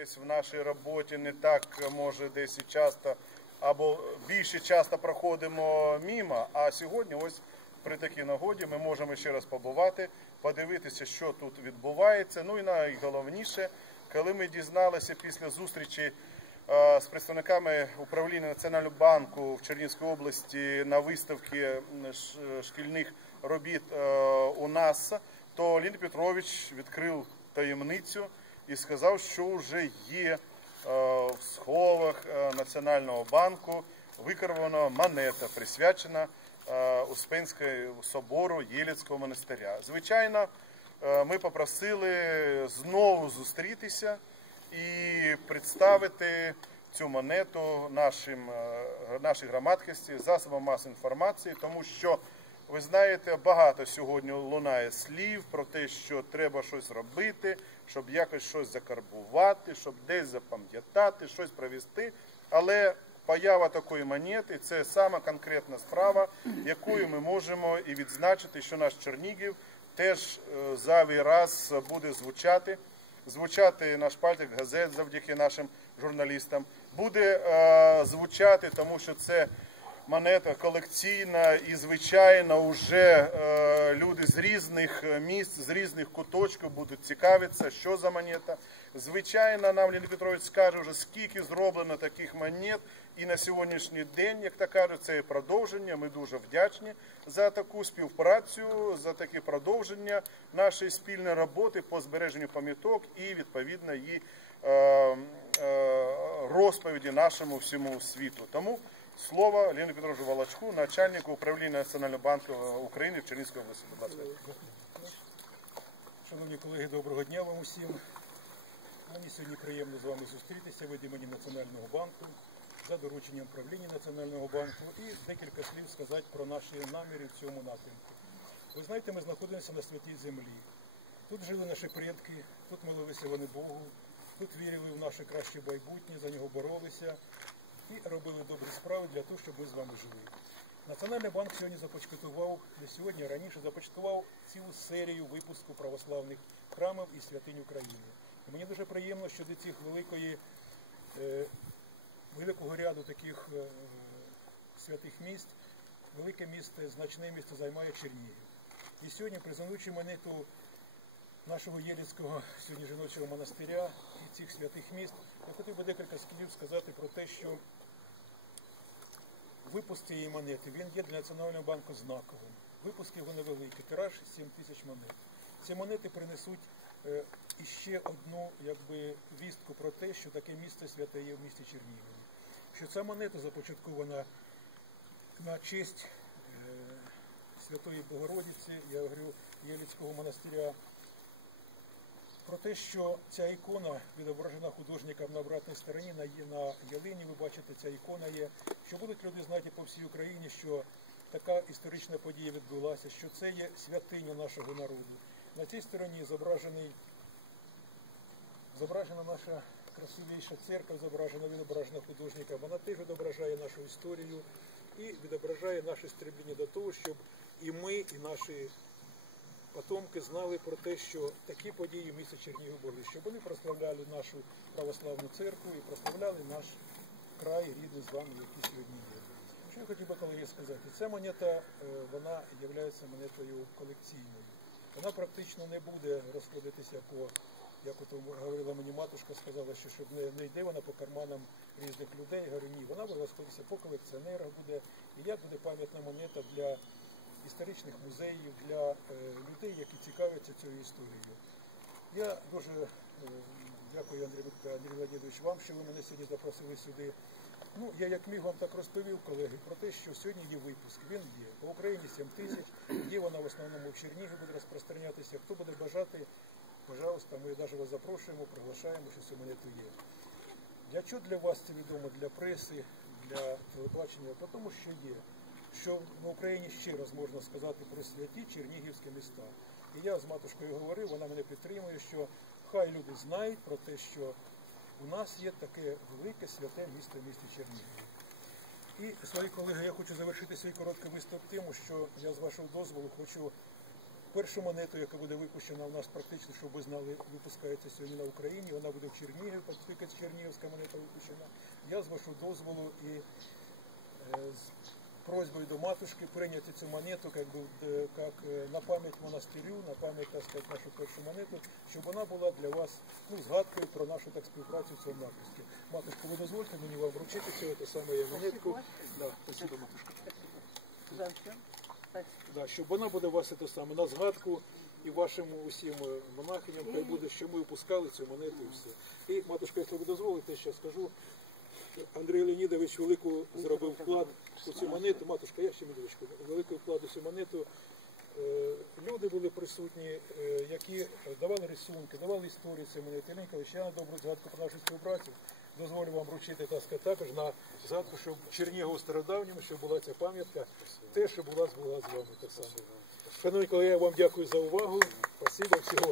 Десь в нашій роботі не так може десь і часто або більше часто проходимо мімо. А сьогодні, ось при такій нагоді, ми можемо ще раз побувати, подивитися, що тут відбувається. Ну і найголовніше, коли ми дізналися після зустрічі е, з представниками управління Національного банку в Чернігівській області на виставці шкільних робіт е, у нас, то Леонід Петрович відкрив таємницю і сказав, що вже є е, в сховах е, Національного банку викарбована монета, присвячена е, Успенському собору Єлицького монастиря. Звичайно, ми попросили знову зустрітися і представити цю монету нашим, нашій громадськості, засобам масової інформації, тому що ви знаєте, багато сьогодні лунає слів про те, що треба щось робити, щоб якось щось закарбувати, щоб десь запам'ятати, щось провести. Але поява такої монети це сама конкретна справа, якою ми можемо і відзначити, що наш Чернігів теж е, зайвий раз буде звучати звучати на шпальтах газет завдяки нашим журналістам. Буде е, звучати, тому що це монета колекційна і, звичайно, вже е, люди з різних місць, з різних куточків будуть цікавитися, що за монета. Звичайно, нам Леонід Петрович скаже вже скільки зроблено таких монет. І на сьогоднішній день, як то кажуть, це продовження. Ми дуже вдячні за таку співпрацю, за таке продовження нашої спільної роботи по збереженню пам'яток і відповідно її е, е, розповіді нашому всьому світу. Тому слово Леоніду Петровичу Волочку, начальнику управління Національного банку України в Чернігівській області. Будь ласка. Шановні колеги, доброго дня вам усім. Мені сьогодні приємно з вами зустрітися від імені Національного банку за дорученням правління Національного банку і декілька слів сказати про наші наміри в цьому напрямку. Ви знаєте, ми знаходимося на святій землі. Тут жили наші предки, тут молилися вони Богу, тут вірили в наше краще майбутнє, за нього боролися і робили добрі справи для того, щоб ми з вами жили. Національний банк сьогодні започаткував, не сьогодні, а раніше започаткував цілу серію випуску православних храмів і святинь України. І мені дуже приємно, що до цих великої, е, великого ряду таких е, святих місць, велике місце, значне місце займає Чернігів. І сьогодні, признаючи монету нашого Єліцького сьогодні жіночого монастиря і цих святих міст, я хотів би декілька слів сказати про те, що Випуск цієї монети він є для Національного банку знаковим. Випуск його невеликий, тираж 7 тисяч монет. Ці монети принесуть е, іще одну якби, вістку про те, що таке місце святе є в місті Чернігові. Що ця монета започаткована на честь е, Святої Богородиці, я говорю, Єліцького монастиря. Про те, що ця ікона відображена художником на обратній стороні, на, ялині, ви бачите, ця ікона є, що будуть люди знати по всій Україні, що така історична подія відбулася, що це є святиня нашого народу. На цій стороні зображений, зображена наша красивіша церква, зображена, відображена художником. Вона теж відображає нашу історію і відображає наше стремління до того, щоб і ми, і наші потомки знали про те, що такі події в місті Чернігів щоб вони прославляли нашу православну церкву і прославляли наш край рідний з вами, який сьогодні є. Що я хотів би колеги сказати? Ця монета, е, вона є монетою колекційною. Вона практично не буде розходитися по, як от говорила мені матушка, сказала, що щоб не, не йде вона по карманам різних людей. Я говорю, ні, вона буде розходитися по колекціонерах буде, і як буде пам'ятна монета історичних музеїв для е, людей, які цікавляться цією історією. Я дуже е, дякую, Андрій, Леонідович, вам, що ви мене сьогодні запросили сюди. Ну, я як міг вам так розповів, колеги, про те, що сьогодні є випуск. Він є. По Україні 7 тисяч, є вона в основному в Чернігові буде розпространятися. Хто буде бажати, пожалуйста, ми навіть вас запрошуємо, приглашаємо, що цю монету є. Для чого для вас це відомо, для преси, для телебачення? Тому що є. Що на Україні раз можна сказати про святі чернігівські міста. І я з матушкою говорив, вона мене підтримує, що хай люди знають про те, що у нас є таке велике святе місто в місті Чернігів. І, свої колеги, я хочу завершити свій короткий виступ тим, що я з вашого дозволу хочу першу монету, яка буде випущена у нас практично, щоб ви знали, випускається сьогодні на Україні. Вона буде в Чернігові, тільки Чернігівська монета випущена. Я з вашого дозволу і е, з просьбою до матушки прийняти цю монету как бы, е, как е, на пам'ять монастирю, на пам'ять, так сказати, нашу першу монету, щоб вона була для вас ну, згадкою про нашу так співпрацю в цьому напрямку. Матушка, ви дозвольте мені вам вручити цю саме я монетку. Да, спасибо, матушка. Да, щоб вона буде у вас це саме на згадку і вашим усім е, монахиням, хай буде, що ми випускали цю монету і все. І, матушка, якщо ви дозволите, ще скажу. Андрій Леонідович велику зробив вклад у цю монету. Матушка, я ще медичку, великий вклад у цю монету. Е, Люди були присутні, е, які давали рисунки, давали історії цієї монети. Ленька, ще на добру згадку про нашу співпрацю. Дозволю вам вручити так сказати, також на згадку, щоб Чернігов стародавньому, щоб була ця пам'ятка, те, що була була з вами так само. Шановні колеги, я вам дякую за увагу. Спасибо, всього.